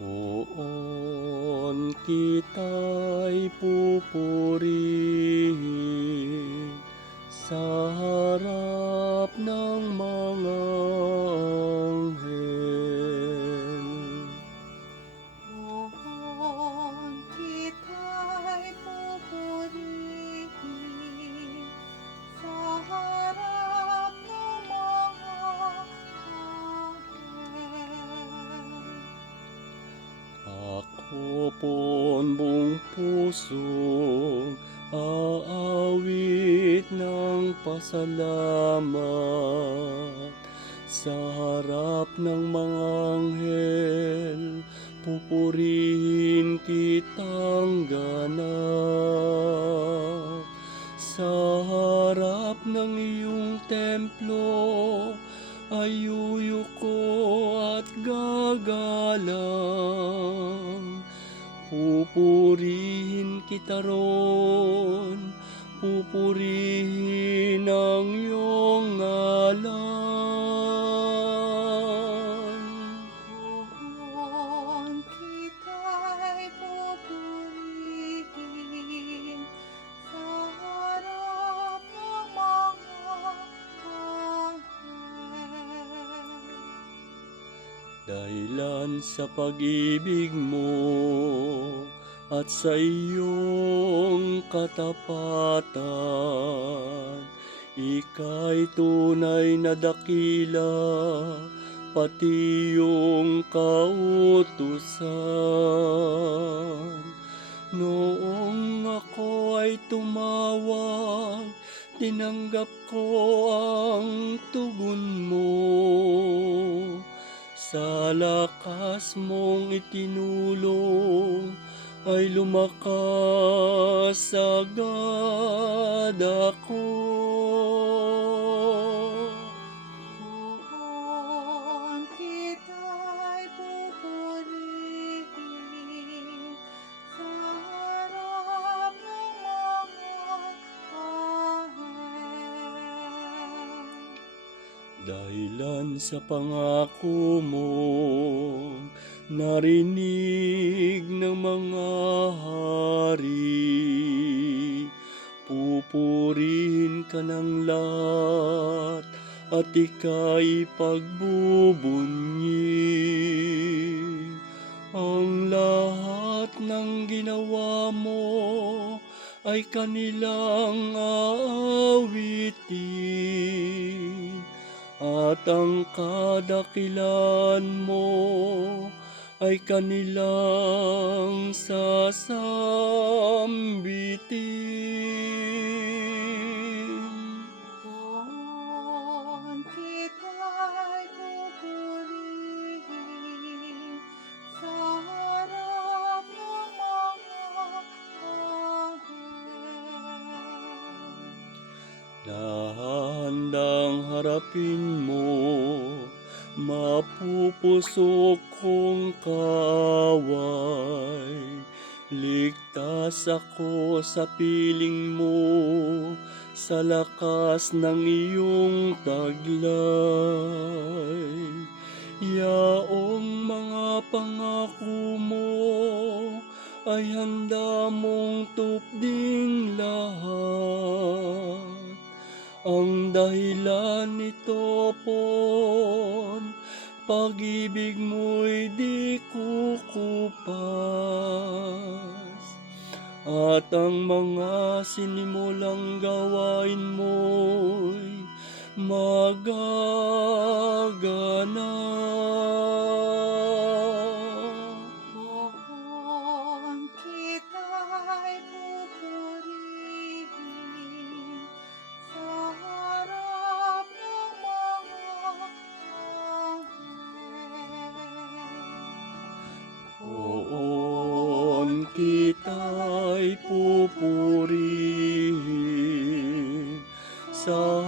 Poon kita'y pupurihin sa harap ng mga anghel. Poon kita'y pupurihin sa harap ng mga anghel. Ako poon buong pusong aawit ng pasalamat sa harap ng mga anghel, pupurihin kitang ganap. Sa harap ng iyong templo ay yuyuko at gagalang. Pupurihin kita ron, pupurihin ang iyong ngalan. Poon kita'y pupurihin sa harap ng mga anghel. Dahilan sa pag-ibig mo at sa iyong katapatan, ika'y tunay na dakila, pati iyong kautusan. Noong ako ay tumawag, tinanggap ko ang tugon mo. Sa lakas mong itinulong ay lumakas agad ako. Poon kita'y pupurihin sa harap ng mga anghel. Dahilan sa pangako mo, narinig ng mga hari, pupurihin ka ng lahat at ika'y pagbubunyi. Ang lahat ng ginawa mo ay kanilang aawitin, at ang kadakilaan mo ay kanilang sasambitin. Poon kita'y pupurihin sa harap ng mga anghel. Nahandang harapin mo, mapupusok kong kaaway. Ligtas ako sa piling mo, sa lakas ng iyong taglay. Yaong mga pangako mo ay handa mong tupding lahat. Ang dahilan nito pon, pag-ibig mo'y di kukupas, at ang mga sinimulang gawain mo'y magaganap. Poon kita'y pupurihin sa harap ng mga anghel. Poon kita'y pupurihin sa